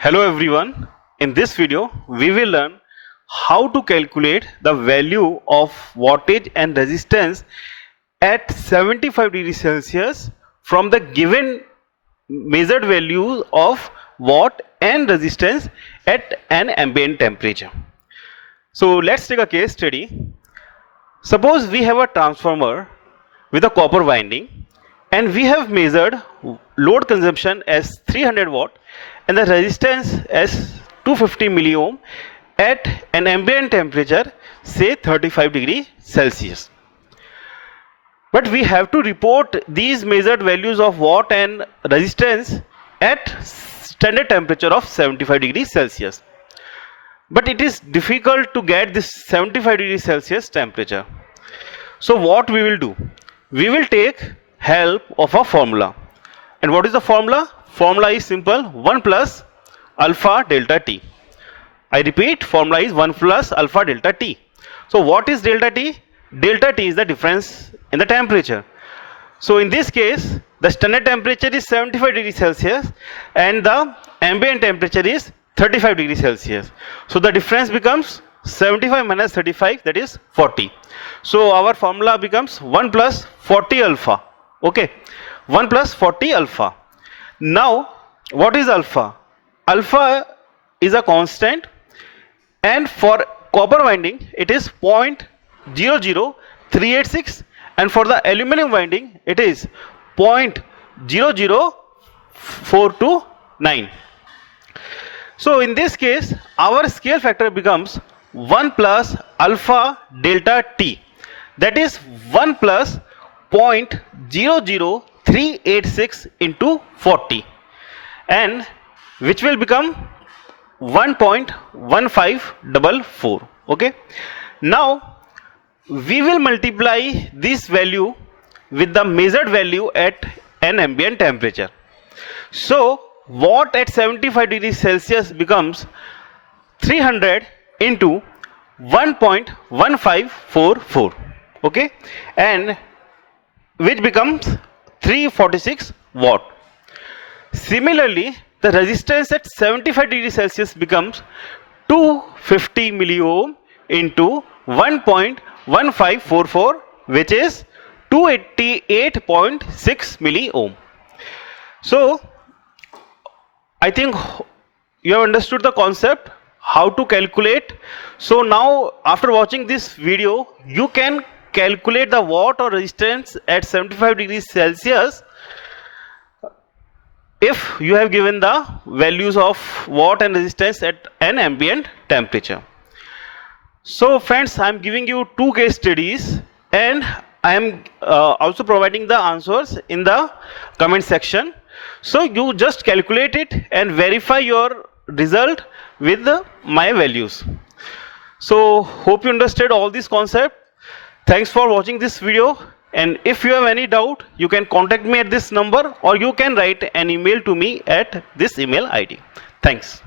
Hello everyone, in this video we will learn how to calculate the value of wattage and resistance at 75 degrees Celsius from the given measured values of watt and resistance at an ambient temperature. So let's take a case study. Suppose we have a transformer with a copper winding and we have measured load consumption as 300 watt and the resistance as 250 milliohm at an ambient temperature, say 35 degree Celsius. But we have to report these measured values of watt and resistance at standard temperature of 75 degrees Celsius. But it is difficult to get this 75 degrees Celsius temperature. So what we will do? We will take help of a formula. And what is the formula? Formula is simple, 1 plus alpha delta T. I repeat, formula is 1 plus alpha delta T. So what is delta T? Delta T is the difference in the temperature. So in this case, the standard temperature is 75 degrees Celsius and the ambient temperature is 35 degrees Celsius. So the difference becomes 75 minus 35, that is 40. So our formula becomes 1 plus 40 alpha. Okay, 1 plus 40 alpha. Now what is alpha? Alpha is a constant and for copper winding it is 0.00386 and for the aluminum winding it is 0.00429. So in this case our scale factor becomes 1 plus alpha delta T, that is 1 plus 0.00386 into 40, and which will become 1.1544. Okay, now we will multiply this value with the measured value at an ambient temperature. So watt at 75 degrees Celsius becomes 300 into 1.1544. okay, and which becomes 346 watt. Similarly, the resistance at 75 degrees Celsius becomes 250 milliohm into 1.1544, which is 288.6 milliohm. So I think you have understood the concept, how to calculate. So now after watching this video, you can calculate the watt or resistance at 75 degrees Celsius if you have given the values of watt and resistance at an ambient temperature. So friends, I am giving you two case studies and I am also providing the answers in the comment section. So you just calculate it and verify your result with my values. So hope you understood all this concept. Thanks for watching this video, and if you have any doubt you can contact me at this number or you can write an email to me at this email ID. Thanks.